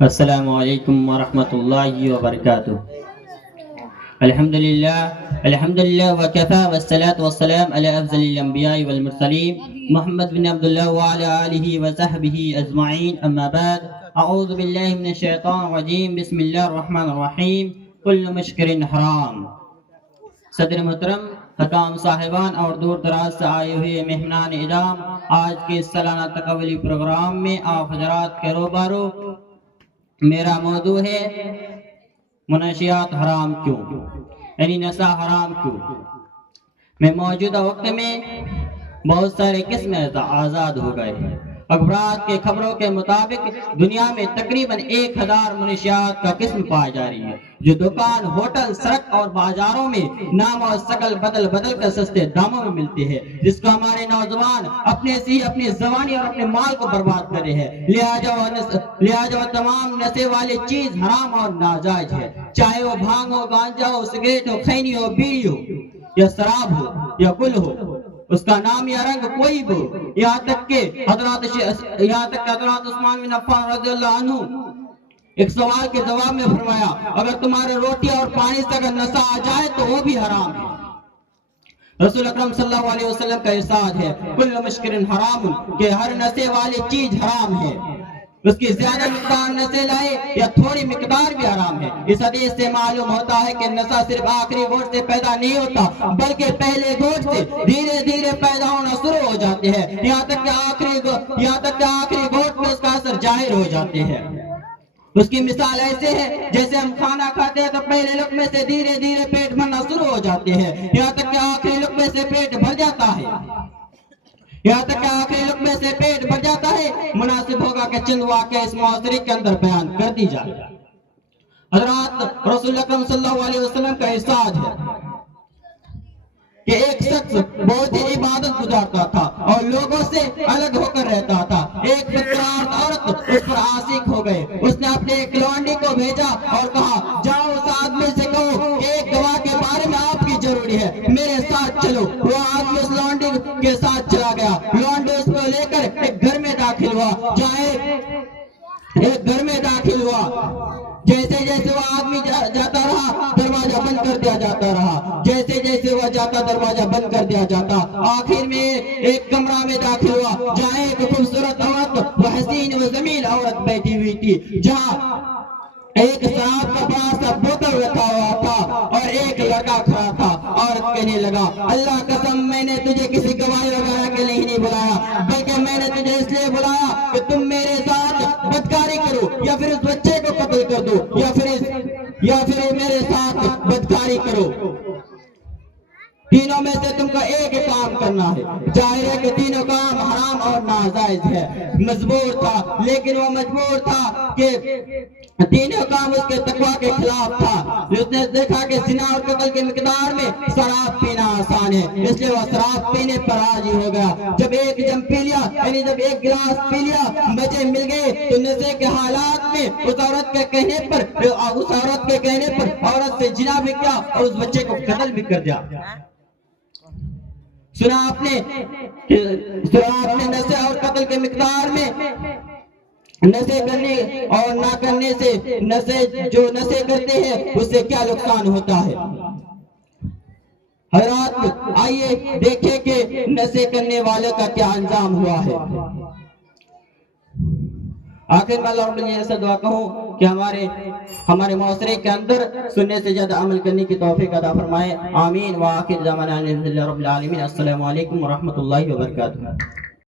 السلام علیکم ورحمۃ اللہ وبرکاتہ۔ الحمدللہ وکفا والصلاة والسلام علی افضل الانبیاء والمرسلین محمد بن عبداللہ وعلی آلہ وصحبہ اجمعین، اما بعد، اعوذ باللہ من الشیطان الرجیم، بسم اللہ الرحمن الرحیم، کل مشکر حرام۔ صدر محترم، حکام صاحبان اور دور دراز سے آئے ہوئے مہمان اعظام، آج کے سالانہ تقابلی پروگرام میں آپ حضرات کے روبرو میرا موضوع ہے منشیات حرام کیوں، یعنی نشہ حرام کیوں۔ میں موجودہ وقت میں بہت سارے قسمیں آزاد ہو گئے ہیں۔ اخبارات کے خبروں کے مطابق دنیا میں تقریباً 1000 منشیات کا قسم پائی جا رہی ہے، جو دکان، ہوٹل، سڑک اور بازاروں میں نام اور شکل بدل کر سستے داموں میں ملتے ہیں، جس کو ہمارے نوجوان اپنے زبانی اور اپنے مال کو برباد کر رہے ہیں۔ لہٰذا وہ تمام نشے والی چیز حرام اور ناجائز ہے، چاہے وہ بھانگ ہو، گانجا ہو، سگریٹ ہو، خینی ہو، بیڑی ہو، یا شراب ہو، یا گل ہو، اس کا نام یا رنگ کوئی بھی ہو۔ یہاں تک کہ حضرات عثمان بن عفان رضی اللہ عنہ ایک سوال کے جواب میں فرمایا، اگر تمہارے روٹی اور پانی سے اگر نشہ آ جائے تو وہ بھی حرام ہے۔ رسول اکرم صلی اللہ علیہ وسلم کا ارشاد ہے، کل مشکر حرام، کہ ہر نشے والی چیز حرام ہے، اس کی زیادہ مقدار نشے لائے یا تھوڑی مقدار بھی حرام ہے۔ اس حدیث سے معلوم ہوتا ہے کہ نشہ صرف آخری گھونٹ سے پیدا نہیں ہوتا، بلکہ پہلے گھونٹ سے دھیرے دھیرے پیدا ہونا شروع ہو جاتے ہیں، یہاں تک کہ آخری گھونٹ میں اس کا اثر ظاہر ہو جاتے ہیں۔ اس کی مثال ایسے ہے جیسے ہم کھانا کھاتے ہیں تو پہلے لقمے سے دھیرے دھیرے پیٹ بھرنا شروع ہو جاتے ہیں، یہاں تک کہ آخری لقمے سے پیٹ بھر جاتا ہے۔ مناسب ہوگا کہ چند واقعہ اس معاشرے کے اندر بیان کر دی جائے۔ حضرات رسول اکرم صلی اللہ علیہ وسلم کا ارشاد ہے کہ ایک شخص بہت ہی عبادت گزارتا تھا اور لوگوں سے الگ ہو کر رہتا تھا۔ ایک بدکار عورت اس پر عاشق ہو گئے، اس نے اپنے ایک لونڈی کو بھیجا اور کہا، جاؤ اس آدمی سے کہو کہ ایک گواہ کے بارے میں آپ کی ضروری ہے، میرے ساتھ چلو۔ وہ آدمی اس لونڈی کے ساتھ چلا گیا، لونڈی اس کو لے کر ایک گھر میں داخل ہوا، جیسے جیسے وہ آدمی جاتا رہا دروازہ بند کر دیا جاتا رہا، جیسے جیسے وہ جاتا دروازہ بند کر دیا جاتا۔ آخر میں ایک کمرہ میں داخل ہوا جہاں ایک خوبصورت عورت و حسین و جمیل عورت بیٹھی ہوئی تھی، جہاں ایک شراب کا بڑا سا بوتل رکھا ہوا تھا اور ایک لڑکا کھڑا تھا۔ عورت کہنے لگا، اللہ قسم میں نے تجھے کسی گواہی وغیرہ کے لیے نہیں بلایا، بلکہ میں نے تجھے اس لیے بلایا کہ تم میرے ساتھ بدکاری کرو، یا پھر اس بچے کو قتل کر دو، یا پھر میرے ساتھ بدکاری کرو۔ تینوں میں سے تم کو ایک کام کرنا ہے۔ ظاہر ہے کہ تینوں کام حرام اور ناجائز ہے۔ مجبور تھا، لیکن وہ مجبور تھا کہ تینوں کام اس کے تقوی کے خلاف تھا۔ اس نے دیکھا کہ زنا اور قتل کی مقدار میں شراب پینا آسان ہے، اس لیے وہ شراب پینے پر راضی ہو گیا۔ جب ایک جم پی لیا، یعنی جب ایک گلاس پی لیا، مزے مل گئے، تو نشے کے حالات میں اس عورت کے کہنے پر عورت سے زنا بھی کیا اور اس بچے کو قتل بھی کر دیا۔ سنا آپ نے نشے اور قتل کے مقدار میں نشے کرنے اور نہ کرنے سے جو نشے کرتے ہیں اس سے کیا نقصان ہوتا ہے۔ حضرات آئیے دیکھیں کہ نشے کرنے والے کا کیا انجام ہوا ہے۔ آخر میں اللہ رب العالمین سے دعا کہوں کہ ہمارے معاشرے کے اندر سننے سے زیادہ عمل کرنے کی توفیق عطا فرمائے، آمین۔ وآخر دعوانا الحمدللہ رب العالمین۔ السلام علیکم ورحمۃ اللہ وبرکاتہ۔